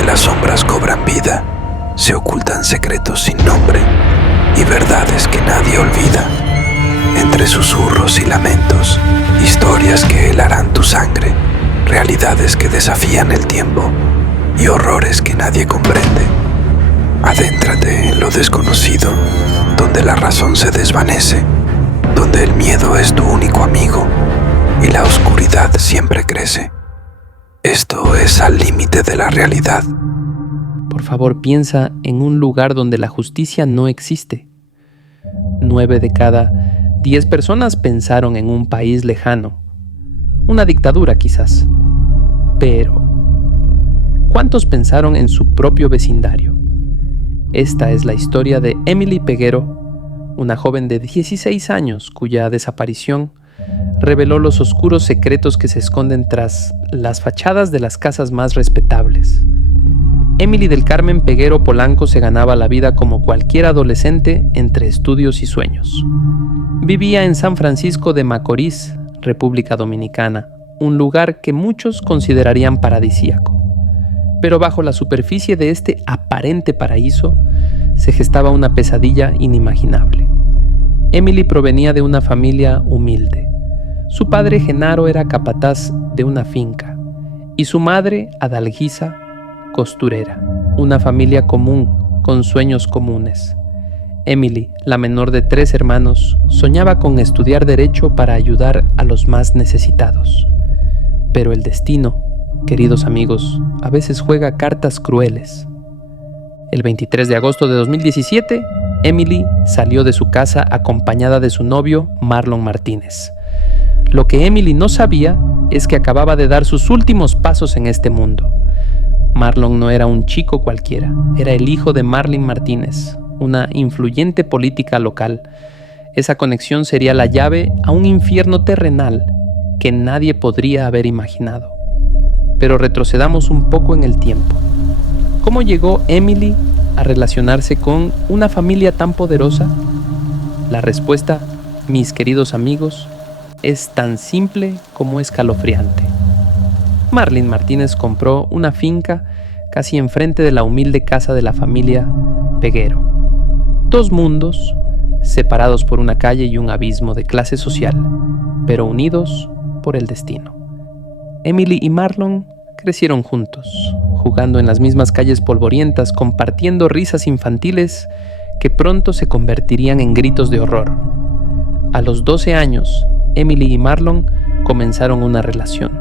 donde las sombras cobran vida, se ocultan secretos sin nombre y verdades que nadie olvida. Entre susurros y lamentos, historias que helarán tu sangre, realidades que desafían el tiempo y horrores que nadie comprende. Adéntrate en lo desconocido, donde la razón se desvanece, donde el miedo es tu único amigo y la oscuridad siempre crece. Esto es Al límite de la realidad. Por favor, piensa en un lugar donde la justicia no existe. 9 de cada 10 personas pensaron en un país lejano, una dictadura quizás. Pero, ¿cuántos pensaron en su propio vecindario? Esta es la historia de Emily Peguero, una joven de 16 años cuya desaparición reveló los oscuros secretos que se esconden tras las fachadas de las casas más respetables. Emily del Carmen Peguero Polanco se ganaba la vida como cualquier adolescente entre estudios y sueños. Vivía en San Francisco de Macorís, República Dominicana, un lugar que muchos considerarían paradisíaco. Pero bajo la superficie de este aparente paraíso se gestaba una pesadilla inimaginable. Emily provenía de una familia humilde. Su padre Genaro era capataz de una finca y su madre Adalgisa, costurera. Una familia común, con sueños comunes. Emily, la menor de 3 hermanos, soñaba con estudiar Derecho para ayudar a los más necesitados. Pero el destino, queridos amigos, a veces juega cartas crueles. El 23 de agosto de 2017, Emily salió de su casa acompañada de su novio, Marlon Martínez. Lo que Emily no sabía es que acababa de dar sus últimos pasos en este mundo. Marlon no era un chico cualquiera, era el hijo de Marlene Martínez, una influyente política local. Esa conexión sería la llave a un infierno terrenal que nadie podría haber imaginado. Pero retrocedamos un poco en el tiempo. ¿Cómo llegó Emily a relacionarse con una familia tan poderosa? La respuesta, mis queridos amigos, es tan simple como escalofriante. Marlene Martínez compró una finca casi enfrente de la humilde casa de la familia Peguero. 2 mundos, separados por una calle y un abismo de clase social, pero unidos por el destino. Emily y Marlon crecieron juntos, jugando en las mismas calles polvorientas, compartiendo risas infantiles que pronto se convertirían en gritos de horror. A los 12 años, Emily y Marlon comenzaron una relación.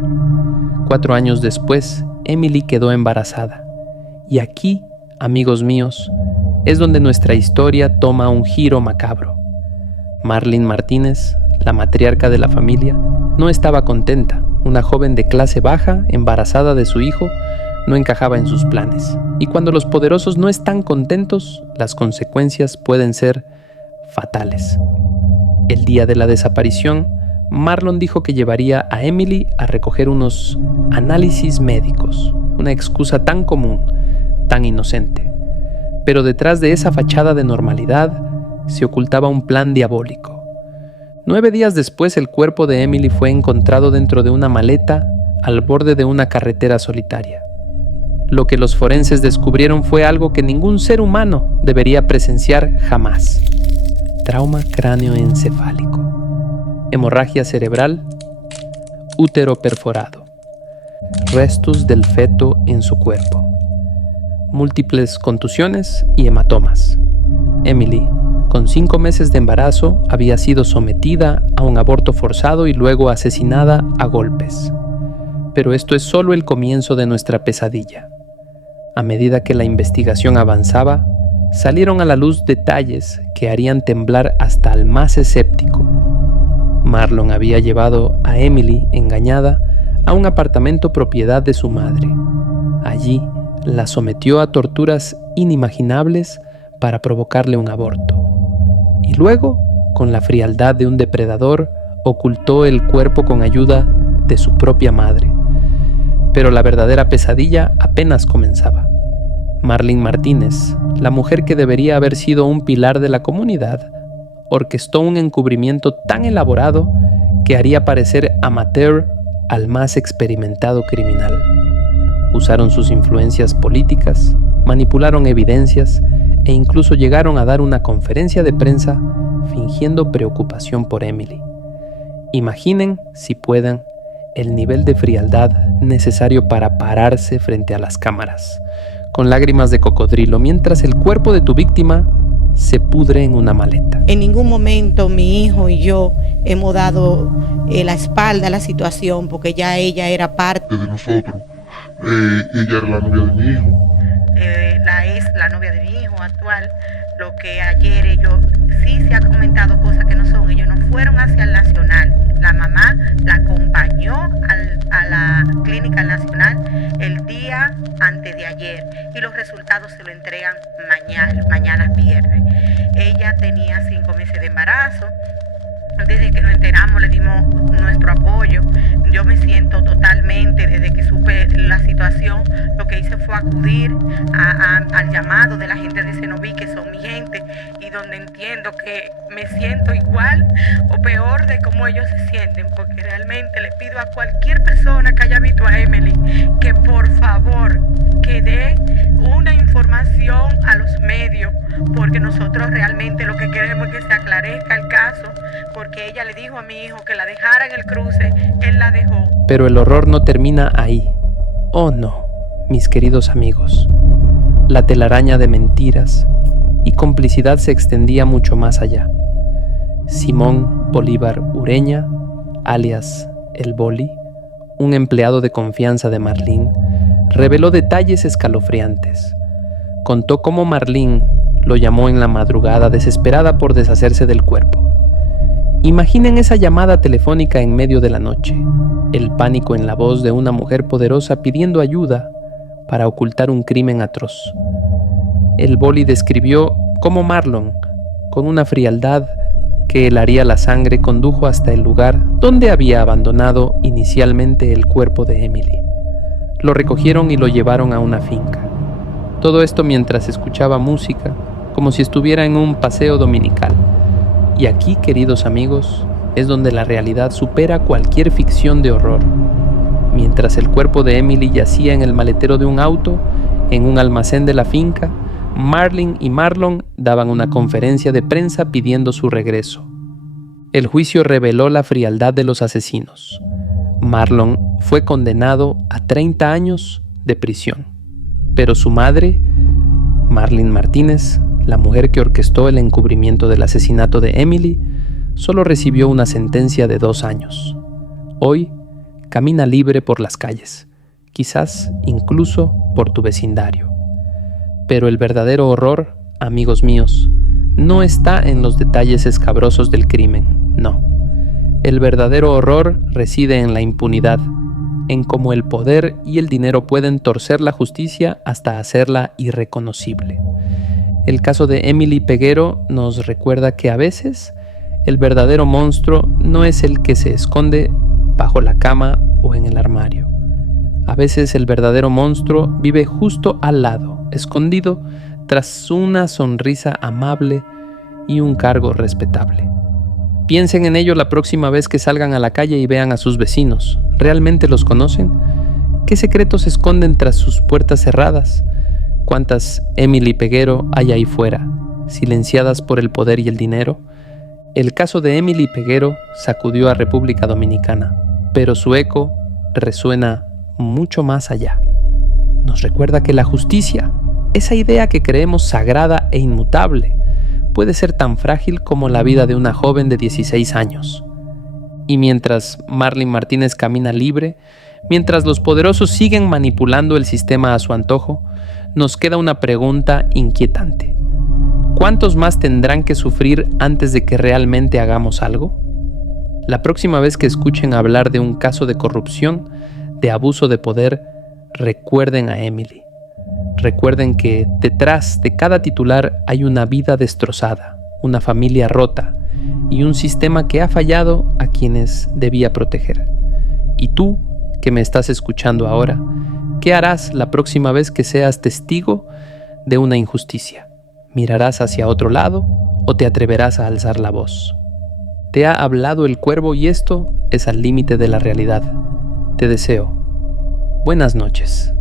4 años después, Emily quedó embarazada. Y aquí, amigos míos, es donde nuestra historia toma un giro macabro. Marlene Martínez, la matriarca de la familia, no estaba contenta. Una joven de clase baja, embarazada de su hijo, no encajaba en sus planes. Y cuando los poderosos no están contentos, las consecuencias pueden ser fatales. El día de la desaparición, Marlon dijo que llevaría a Emily a recoger unos análisis médicos, una excusa tan común, tan inocente. Pero detrás de esa fachada de normalidad se ocultaba un plan diabólico. 9 días después, el cuerpo de Emily fue encontrado dentro de una maleta al borde de una carretera solitaria. Lo que los forenses descubrieron fue algo que ningún ser humano debería presenciar jamás: trauma cráneoencefálico, hemorragia cerebral, útero perforado, restos del feto en su cuerpo, múltiples contusiones y hematomas. Emily, con 5 meses de embarazo, había sido sometida a un aborto forzado y luego asesinada a golpes. Pero esto es solo el comienzo de nuestra pesadilla. A medida que la investigación avanzaba, salieron a la luz detalles que harían temblar hasta al más escéptico. Marlon había llevado a Emily, engañada, a un apartamento propiedad de su madre. Allí la sometió a torturas inimaginables para provocarle un aborto. Y luego, con la frialdad de un depredador, ocultó el cuerpo con ayuda de su propia madre. Pero la verdadera pesadilla apenas comenzaba. Marlene Martínez, la mujer que debería haber sido un pilar de la comunidad, orquestó un encubrimiento tan elaborado que haría parecer amateur al más experimentado criminal. Usaron sus influencias políticas, manipularon evidencias e incluso llegaron a dar una conferencia de prensa fingiendo preocupación por Emily. Imaginen, si puedan, el nivel de frialdad necesario para pararse frente a las cámaras, con lágrimas de cocodrilo, mientras el cuerpo de tu víctima se pudre en una maleta. En ningún momento mi hijo y yo hemos dado la espalda a la situación, porque ya ella era parte de nosotros. Ella era la novia de mi hijo. Es la novia de mi hijo actual. Lo que ayer ellos, sí se ha comentado cosas que no son, ellos no fueron hacia el Nacional. La mamá la acompañó a la clínica nacional el día antes de ayer y los resultados se lo entregan mañana viernes. Ella tenía 5 meses de embarazo. Desde que nos enteramos le dimos nuestro apoyo. Yo me siento totalmente, desde que supe la situación, lo que hice fue acudir al llamado de la gente de Cenoví, que son mi gente, y donde entiendo que me siento igual o peor de cómo ellos se sienten, porque realmente le pido a cualquier persona que haya visto a Emily que por favor que dé una información a los medios, porque nosotros realmente lo que queremos es que se aclarezca el caso, porque ella le dijo a mi hijo que la dejara en el cruce, él la dejó. Pero el horror no termina ahí. Oh no, mis queridos amigos. La telaraña de mentiras y complicidad se extendía mucho más allá. Simón Bolívar Ureña, alias El Boli, un empleado de confianza de Marlene, reveló detalles escalofriantes. Contó cómo Marlene lo llamó en la madrugada desesperada por deshacerse del cuerpo. Imaginen esa llamada telefónica en medio de la noche, el pánico en la voz de una mujer poderosa pidiendo ayuda para ocultar un crimen atroz. El Boli describió cómo Marlon, con una frialdad que helaría la sangre, condujo hasta el lugar donde había abandonado inicialmente el cuerpo de Emily. Lo recogieron y lo llevaron a una finca. Todo esto mientras escuchaba música, como si estuviera en un paseo dominical. Y aquí, queridos amigos, es donde la realidad supera cualquier ficción de horror. Mientras el cuerpo de Emily yacía en el maletero de un auto, en un almacén de la finca, Marlene y Marlon daban una conferencia de prensa pidiendo su regreso. El juicio reveló la frialdad de los asesinos. Marlon fue condenado a 30 años de prisión, pero su madre, Marlene Martínez, la mujer que orquestó el encubrimiento del asesinato de Emily, solo recibió una sentencia de 2 años. Hoy camina libre por las calles, quizás incluso por tu vecindario. Pero el verdadero horror, amigos míos, no está en los detalles escabrosos del crimen, no. El verdadero horror reside en la impunidad, en cómo el poder y el dinero pueden torcer la justicia hasta hacerla irreconocible. El caso de Emily Peguero nos recuerda que a veces el verdadero monstruo no es el que se esconde bajo la cama o en el armario. A veces el verdadero monstruo vive justo al lado, escondido tras una sonrisa amable y un cargo respetable. Piensen en ello la próxima vez que salgan a la calle y vean a sus vecinos. ¿Realmente los conocen? ¿Qué secretos se esconden tras sus puertas cerradas? ¿Cuántas Emily Peguero hay ahí fuera, silenciadas por el poder y el dinero? El caso de Emily Peguero sacudió a República Dominicana, pero su eco resuena mucho más allá. Nos recuerda que la justicia, esa idea que creemos sagrada e inmutable, puede ser tan frágil como la vida de una joven de 16 años. Y mientras Marlene Martínez camina libre, mientras los poderosos siguen manipulando el sistema a su antojo, nos queda una pregunta inquietante. ¿Cuántos más tendrán que sufrir antes de que realmente hagamos algo? La próxima vez que escuchen hablar de un caso de corrupción, de abuso de poder, recuerden a Emily. Recuerden que detrás de cada titular hay una vida destrozada, una familia rota y un sistema que ha fallado a quienes debía proteger. Y tú, que me estás escuchando ahora, ¿qué harás la próxima vez que seas testigo de una injusticia? ¿Mirarás hacia otro lado o te atreverás a alzar la voz? Te ha hablado el cuervo y esto es al límite de la realidad. Te deseo buenas noches.